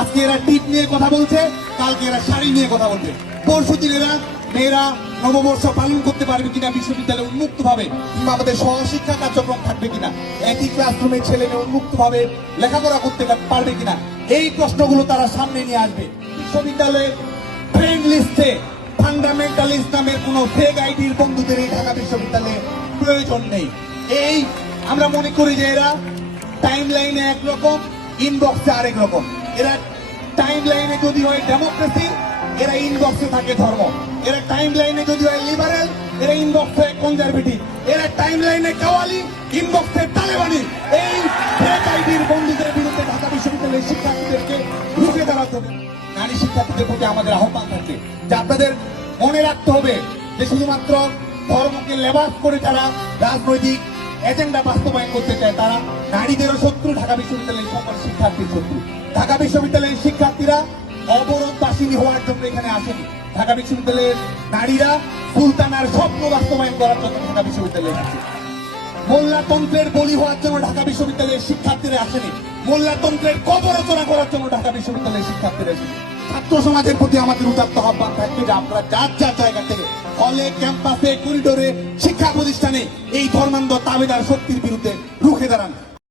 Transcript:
আজকে এরা টিপ নিয়ে কথা বলছে, কালকে এরা শাড়ি নিয়ে কথা বলছে। পরশুদিন এরা মেয়েরা নববর্ষ পালন করতে পারবে কিনা বিশ্ববিদ্যালয়ে উন্মুক্ত ভাবে, কিংবা আমাদের সহশিক্ষা কার্যক্রম থাকবে কিনা, একই ক্লাসরুমের ছেলে মেয়ে উন্মুক্ত ভাবে লেখাপড়া করতে পারবে কিনা, এই প্রশ্নগুলো তারা সামনে নিয়ে আসবে। বিশ্ববিদ্যালয়ের ফ্রেন্ড লিস্টে ফান্ডামেন্টালিস্ট নামের কোন ফেক আইডির বন্ধুদের এই ঢাকা বিশ্ববিদ্যালয়ে প্রয়োজন নেই। এই আমরা মনে করি যে এরা টাইম লাইনে একরকম, ইনবক্সে আরেক রকম। এরা টাইম লাইনে যদি হয় ডেমোক্রেসি, এরা ইনবক্সে থাকে ধর্ম। এরা টাইম লাইনে যদি হয় লিবারেল, এরা ইনবক্সে কনজারভেটিভ। এরা টাইম লাইনে কাওয়ালি, ইনবক্সে তালেবানি। এই ফেক আইডির বন্ধুদের বিরুদ্ধে ঢাকা বিশ্ববিদ্যালয়ের শিক্ষার্থীদেরকে রুখে দাঁড়াতে হবে। নারী শিক্ষার্থীদের প্রতি আমাদের আহ্বান থাকবে যে আপনাদের মনে রাখতে হবে যে শুধুমাত্র ধর্মকে লেবাস করে যারা রাজনৈতিক এজেন্ডা বাস্তবায়ন করতে চায় তারা নারীদেরও শত্রু, ঢাকা বিশ্ববিদ্যালয়ের সকল শিক্ষার্থীর শত্রু। ঢাকা বিশ্ববিদ্যালয়ের শিক্ষার্থীরা অবরোধ বাসিনী হওয়ার জন্য এখানে আসেনি। ঢাকা বিশ্ববিদ্যালয়ের নারীরা সুলতানার স্বপ্ন বাস্তবায়ন করার জন্য ঢাকা বিশ্ববিদ্যালয়ে এসেছে। মোল্লাতন্ত্রের বলি হওয়ার জন্য ঢাকা বিশ্ববিদ্যালয়ের শিক্ষার্থীরা আসেনি। মোল্লাতন্ত্রের কবর রচনা করার জন্য ঢাকা বিশ্ববিদ্যালয়ের শিক্ষার্থীরা এসেছে। ছাত্র সমাজের প্রতি আমাদের উদাত্ত আহ্বান থাকবে যে আপনারা যার যার জায়গা থেকে হলে, ক্যাম্পাসে, করিডোরে, শিক্ষা প্রতিষ্ঠানে এই ধর্মান্ধ তাবেদার শক্তির বিরুদ্ধে রুখে দাঁড়ান।